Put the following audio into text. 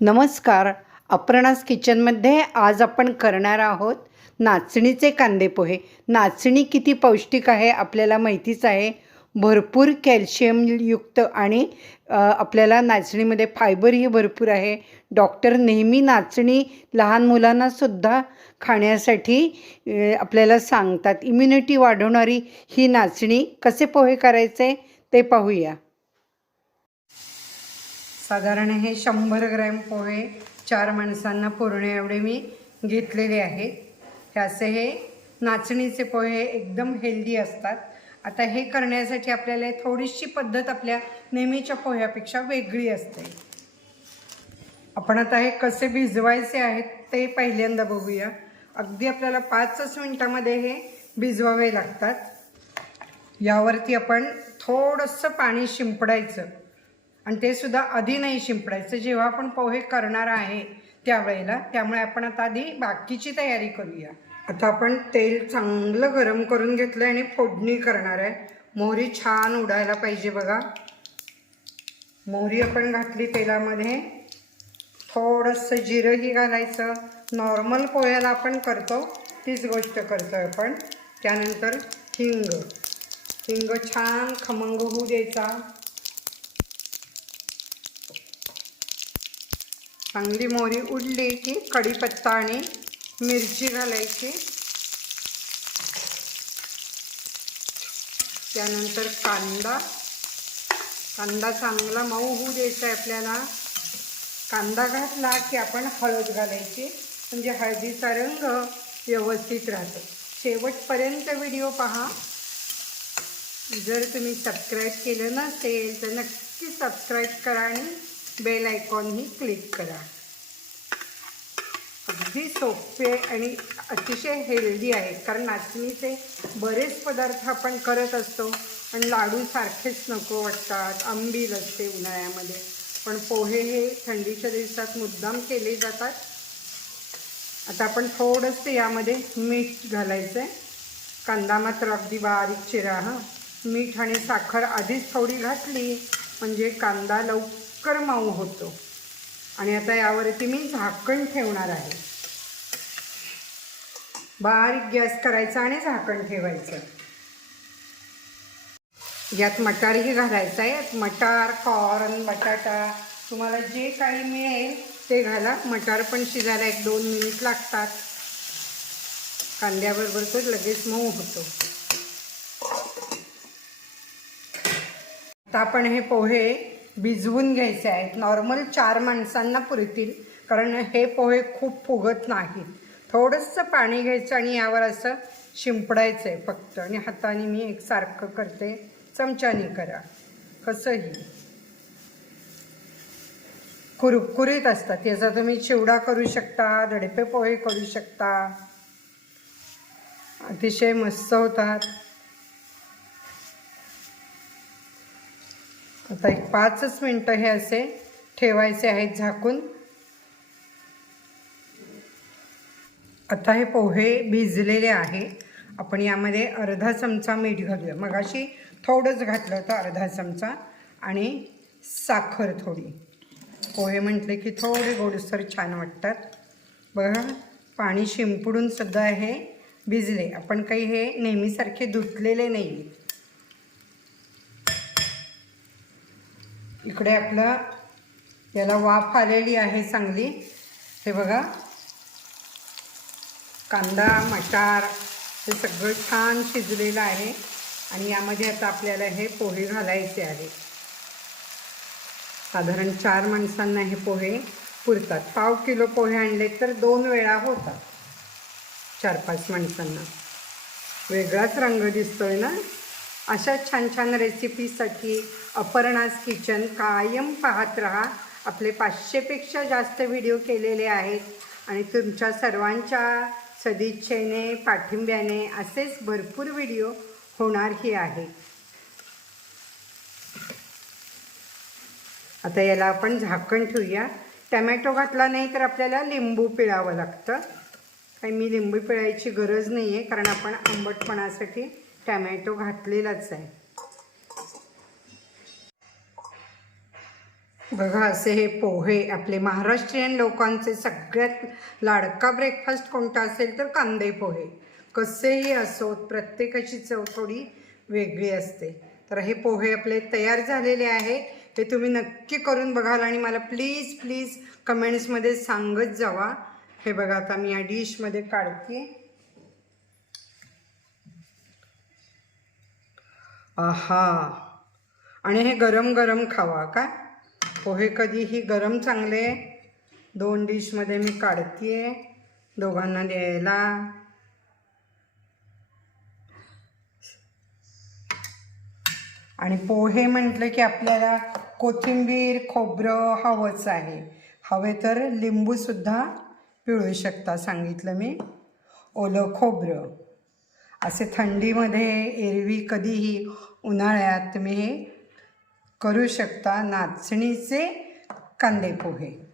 नमस्कार. अपर्णास किचनमध्ये आज आपण करणार आहोत नाचणीचे कांदे पोहे. नाचणी किती पौष्टिक आहे आपल्याला माहितीच आहे. भरपूर कॅल्शियमयुक्त आणि आपल्याला नाचणीमध्ये फायबरही भरपूर आहे. डॉक्टर नेहमी नाचणी लहान मुलांनासुद्धा खाण्यासाठी आपल्याला सांगतात. इम्युनिटी वाढवणारी ही नाचणी कसे पोहे करायचे ते पाहूया. साधारण हे शंभर ग्रॅम पोहे चार माणसांना पुरणे एवढे मी घेतलेले आहेत. हे असे हे नाचणीचे पोहे एकदम हेल्दी असतात. आता हे करण्यासाठी आपल्याला थोडीशी पद्धत आपल्या नेहमीच्या पोह्यापेक्षा वेगळी असते. आपण आता हे कसे भिजवायचे आहेत ते पहिल्यांदा बघूया. अगदी आपल्याला पाचच मिनटामध्ये हे भिजवावे लागतात. यावरती आपण थोडंसं पाणी शिंपडायचं. आणि ते सुद्धा आधी नाही शिंपडायचं. जेव्हा आपण पोहे करणार आहे त्यावेळेला त्यामुळे आपण आता आधी बाकीची तयारी करूया. आता आपण तेल चांगलं गरम करून घेतलं आहे आणि फोडणी करणार आहे. मोहरी छान उडायला पाहिजे बघा. मोहरी आपण घातली तेलामध्ये. थोडंसं जिरंही घालायचं. नॉर्मल पोह्याला आपण करतो तीच गोष्ट करतो आपण. त्यानंतर हिंग. हिंग छान खमंग होऊ द्यायचा. चांगली मोहरी उडली की कढीपत्ता आणि मिरची घालायची. त्यानंतर कांदा. कांदा चांगला मऊ होऊ द्यायचा आहे आपल्याला. कांदा घातला की आपण हळद घालायची. म्हणजे हळदीचा रंग व्यवस्थित राहतो. शेवटपर्यंत व्हिडिओ पहा. जर तुम्ही सबस्क्राईब केलं नसेल तर नक्की सबस्क्राईब करा आणि बेल आयकॉनही क्लिक करा. अगदी सोपे आणि अतिशय हेल्दी आहेत कारण नाचणीचे बरेच पदार्थ आपण करत असतो आणि लाडू सारखेच नको वाटतात आंबील असते उन्हाळ्यामध्ये. पण पोहे हे थंडीच्या दिवसात मुद्दाम केले जातात. आता आपण थोडंसं यामध्ये मीठ घालायचं आहे कांदा मात्र अगदी बारीक चिरा हां. मीठ आणि साखर आधीच थोडी घातली म्हणजे कांदा लवकर मऊ होतो. आणि आता यावरती मी झाकण ठेवणार आहे. बारीक गॅस करायचा आणि झाकण ठेवायचं. यात मटारही घालायचं आहे. मटार कॉर्न बटाटा तुम्हाला जे काही मिळेल ते घाला. मटार पण शिजायला एक दोन मिनिट लागतात. कांद्याबरोबर तो लगेच मऊ होतो. आता आपण हे पोहे भिजवून घ्यायचे आहेत. नॉर्मल चार माणसांना पुरतील. कारण हे पोहे खूप फुगत नाहीत. थोडंसं पाणी घ्यायचं आणि यावर असं शिंपडायचं आहे फक्त. आणि हाताने मी एकसारखं करते. चमच्याने करा. कसंही. कुरकुरीत असतात. याचा तुम्ही चिवडा करू शकता दडपे पोहे करू शकता. अतिशय मस्त होतात. आता एक पाचच मिनटं हे असे ठेवायचे आहेत झाकून. आता हे पोहे भिजलेले आहे. आपण यामध्ये अर्धा चमचा मीठ घालूया. मग अशी थोडंच घातलं होतं अर्धा चमचा आणि साखर थोडी. पोहे म्हटले की थोडे गोडसर छान वाटतात. बघा पाणी शिंपडून सुद्धा हे भिजले. आपण काही हे नेहमीसारखे धुतलेले नाही. इकडे आपलं याला वाफ आलेली आहे चांगली. हे बघा. कांदा मटार हे सगळं छान शिजलेलं आहे. आणि यामध्ये आता आपल्याला हे पोहे घालायचे आहे. साधारण चार माणसांना हे पोहे पुरतात. पाव किलो पोहे आणले तर दोन वेळा होतात. चार पाच माणसांना. वेगळाच रंग दिसतोय ना? अशा छान छान रेसिपीसाठी अपर्णास किचन कायम पाहत राहा. आपले पाचशेपेक्षा जास्त व्हिडिओ केलेले आहेत. आणि तुमच्या सर्वांच्या सदिच्छेने पाठिंब्याने असेच भरपूर व्हिडिओ होणारही आहेत. आता याला आपण झाकण ठेवूया. टमॅटो घातला नाही तर आपल्याला लिंबू पिळावं लागतं. काही मी लिंबू पिळायची गरज नाही आहे कारण आपण आंबटपणासाठी टमॅटो घातलेलाच आहे. बघा असे हे पोहे आपले महाराष्ट्रीयन लोकांचे सगळ्यात लाडका ब्रेकफास्ट कोणता असेल तर कांदे पोहे. कसेही असोत प्रत्येकाची चव थोडी वेगळी असते. तर हे पोहे आपले तयार झालेले आहेत. ते तुम्ही नक्की करून बघाल आणि मला प्लीज प्लीज कमेंट्समध्ये सांगत जावा. हे बघा आता मी या डिशमध्ये काढते. आहा. आणि हे गरम गरम खावा का पोहे कधीही गरम चांगले. दोन डिशमध्ये मी काढते दोघांना द्यायला. आणि पोहे म्हटलं की आपल्याला कोथिंबीर खोबरं हवंच आहे. हवे तर लिंबूसुद्धा पिळू शकता सांगितलं मी. ओलं खोबरं. असे थंडीमध्ये एरवी कधीही उन्हाळ्यात तुम्ही हे करू शकता नाचणीचे कांदे पोहे